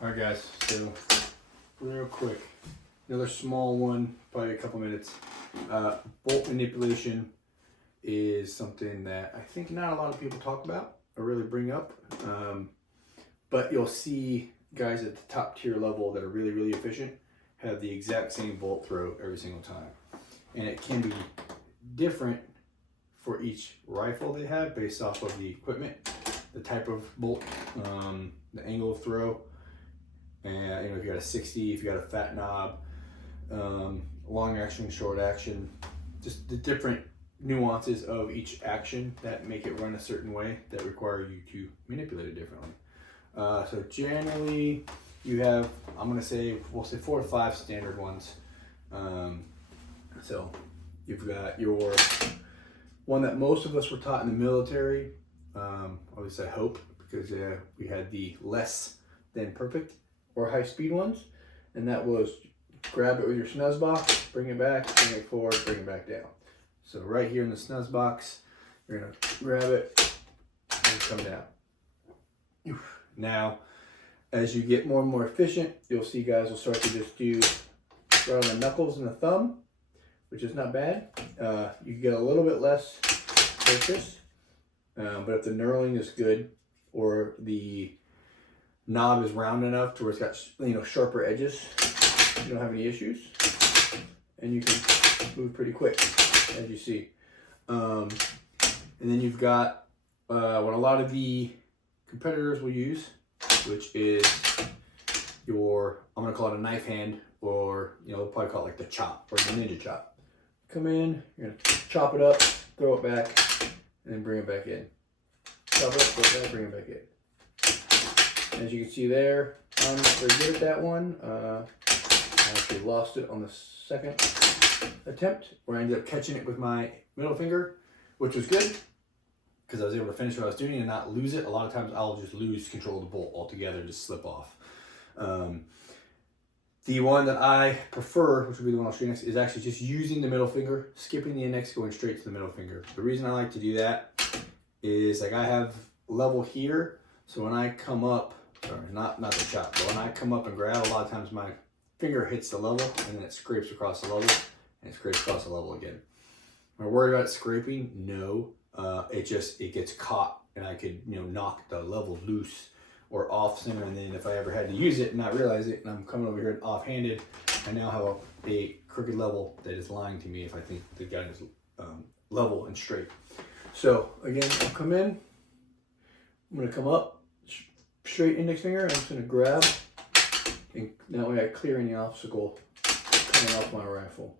All right, guys, so real quick, another small one, probably a couple minutes. Bolt manipulation is something that I think not a lot of people talk about or really bring up, but you'll see guys at the top tier level that are really, really efficient have the exact same bolt throw every single time. And it can be different for each rifle they have based off of the equipment, the type of bolt, the angle of throw. And if you got a 60, if you got a fat knob, long action, short action, just the different nuances of each action that make it run a certain way that require you to manipulate it differently. So generally you have, we'll say 4 to 5 standard ones. So you've got your one that most of us were taught in the military, at least I hope, because we had the less than perfect or high speed ones, and that was grab it with your snuzz box, bring it back, bring it forward, bring it back down. So right here in the snuzz box, you're gonna grab it and come down. Now, as you get more and more efficient, you'll see guys will start to just do right on the knuckles and the thumb, which is not bad. You can get a little bit less purchase, but if the knurling is good or the knob is round enough to where it's got sharper edges, you don't have any issues, and you can move pretty quick, as you see. And then you've got what a lot of the competitors will use, which is your, I'm gonna call it a knife hand, or they'll probably call it like the chop or the ninja chop. Come in, you're gonna chop it up, throw it back, and then bring it back in. Chop it up, throw it back, bring it back in. As you can see there, I'm not very good at that one. I actually lost it on the second attempt, where I ended up catching it with my middle finger, which was good because I was able to finish what I was doing and not lose it. A lot of times I'll just lose control of the bolt altogether, just slip off. The one that I prefer, which will be the one I'll show you next, is actually just using the middle finger, skipping the index, going straight to the middle finger. The reason I like to do that is like I have level here, so when I come up, sorry, not the chop, but when I come up and grab, a lot of times my finger hits the level and then it scrapes across the level and it scrapes across the level again. Am I worried about scraping? No. It gets caught and I could knock the level loose or off center, and then if I ever had to use it and not realize it and I'm coming over here offhanded, I now have a crooked level that is lying to me if I think the gun is level and straight. So again, I'll come in, I'm going to come up, straight index finger, and I'm just going to grab, and that way I clear any obstacle coming off my rifle.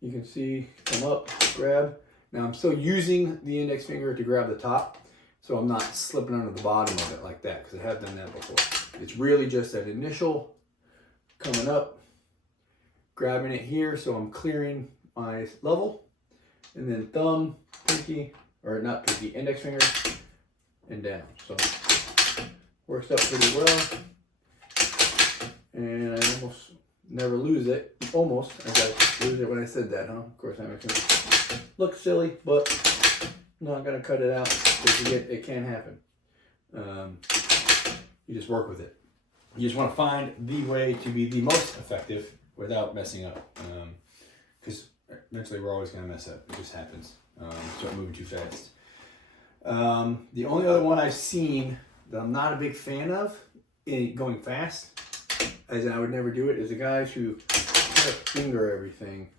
You can see, come up, grab. Now I'm still using the index finger to grab the top, so I'm not slipping under the bottom of it like that, because I have done that before. It's really just that initial coming up, grabbing it here, so I'm clearing my level, and then thumb, pinky, or not pinky, index finger, and down. So works out pretty well, and I almost never lose it. Almost, I gotta lose it when I said that, huh? Of course, that makes me look silly, but I'm not gonna cut it out because it can happen. You just work with it. You just want to find the way to be the most effective without messing up, because eventually we're always gonna mess up. It just happens. Start moving too fast. The only other one I've seen that I'm not a big fan of in going fast, as in I would never do it, is the guys who finger everything,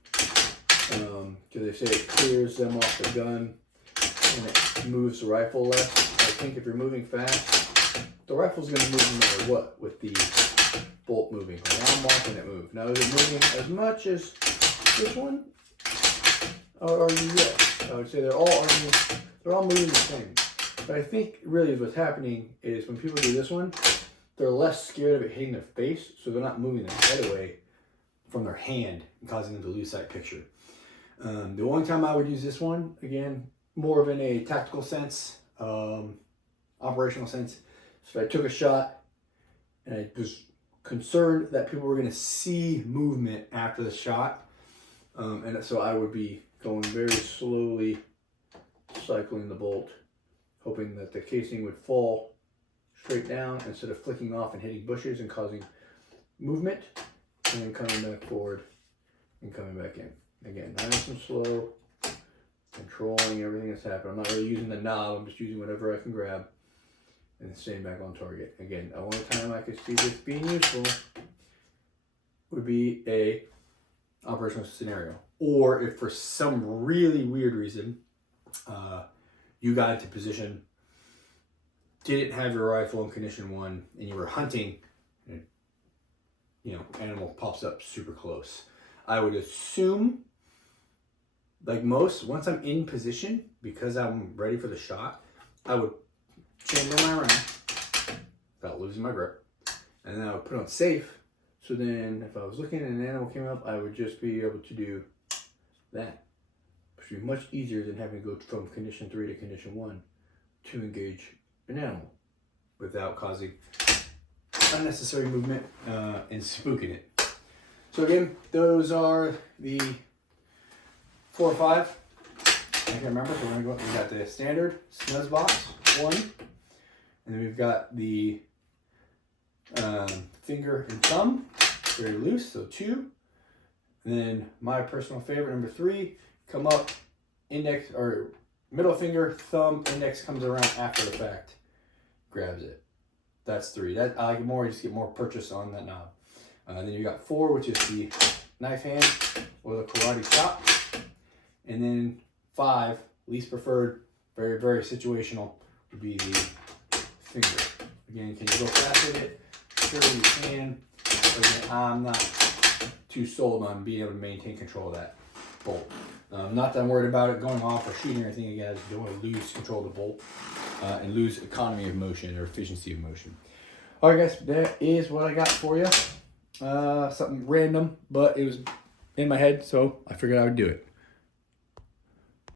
because they say it clears them off the gun and it moves the rifle less. I think if you're moving fast, the rifle's going to move no matter what with the bolt moving. Now I'm watching it move. Now is it moving as much as this one? Or yes, I would say they're all moving the same. But I think really what's happening is when people do this one, they're less scared of it hitting their face, so they're not moving their head away from their hand and causing them to lose sight picture. The only time I would use this one, again, more of in a tactical sense, operational sense. So if I took a shot and I was concerned that people were going to see movement after the shot, and so I would be going very slowly, cycling the bolt, hoping that the casing would fall straight down instead of flicking off and hitting bushes and causing movement, and then coming back forward and coming back in. Again, nice and slow, controlling everything that's happening. I'm not really using the knob, I'm just using whatever I can grab and staying back on target. Again, the only time I could see this being useful would be a operational scenario. Or if for some really weird reason, you got into position, didn't have your rifle in condition 1, and you were hunting, and, you know, animal pops up super close. I would assume, like most, once I'm in position, because I'm ready for the shot, I would chamber my round without losing my grip, and then I would put on safe. So then if I was looking and an animal came up, I would just be able to do that. Which would be much easier than having to go from condition 3 to condition 1 to engage an animal without causing unnecessary movement and spooking it. So again, those are the 4 or 5. I can't remember, so we're gonna go up. We got the standard snuzz box, 1. And then we've got the finger and thumb, very loose, so 2. And then my personal favorite, number 3, come up, index or middle finger, thumb, index comes around after the fact, grabs it. That's 3. That I like it more. You just get more purchase on that knob. Then you got 4, which is the knife hand or the karate chop, and then 5, least preferred, very very situational, would be the finger. Again, can you go fast with it? Sure you can. But again, I'm not too sold on being able to maintain control of that bolt. Not that I'm worried about it going off or shooting or anything. Again, I just don't want to lose control of the bolt and lose economy of motion or efficiency of motion. All right, guys, that is what I got for you. Something random, but it was in my head, so I figured I would do it.